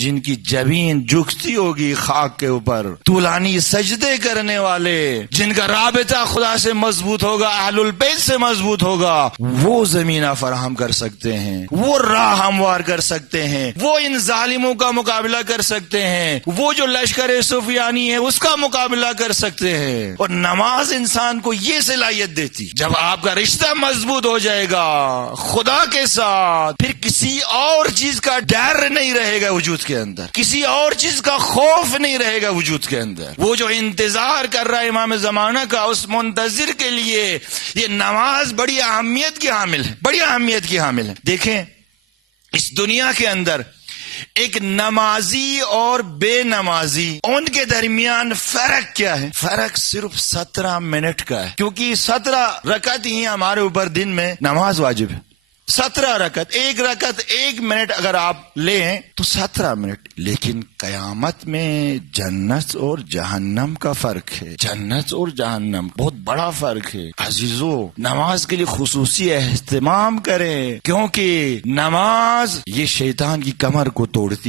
جن کی جبین جھکتی ہوگی خاک کے اوپر، طولانی سجدے کرنے والے، جن کا رابطہ خدا سے مضبوط ہوگا، اہل البیت سے مضبوط ہوگا، وہ زمینہ فراہم کر سکتے ہیں، وہ راہ ہموار کر سکتے ہیں، وہ ان ظالموں کا مقابلہ کر سکتے ہیں، وہ جو لشکر سفیانی ہے اس کا مقابلہ کر سکتے ہیں۔ اور نماز انسان کو یہ صلاحیت دیتی، جب آپ کا رشتہ مضبوط ہو جائے گا خدا کے ساتھ، پھر کسی اور چیز کا ڈر نہیں رہے گا وجود کے اندر، کسی اور چیز کا خوف نہیں رہے گا وجود کے اندر۔ وہ جو انتظار کر رہا ہے امام زمانہ کا، اس منتظر کے لیے یہ نماز بڑی اہمیت کی حامل ہے، بڑی اہمیت کی حامل ہے۔ دیکھیں اس دنیا کے اندر ایک نمازی اور بے نمازی، ان کے درمیان فرق کیا ہے؟ فرق صرف 17 منٹ کا ہے، کیونکہ 17 رکعت ہی ہمارے اوپر دن میں نماز واجب ہے۔ 17 رکعت، ایک رکعت 1 منٹ اگر آپ لیں تو 17 منٹ۔ لیکن قیامت میں جنت اور جہنم کا فرق ہے، جنت اور جہنم بہت بڑا فرق ہے۔ عزیزو، نماز کے لیے خصوصی اہتمام کریں، کیونکہ نماز یہ شیطان کی کمر کو توڑتی ہے۔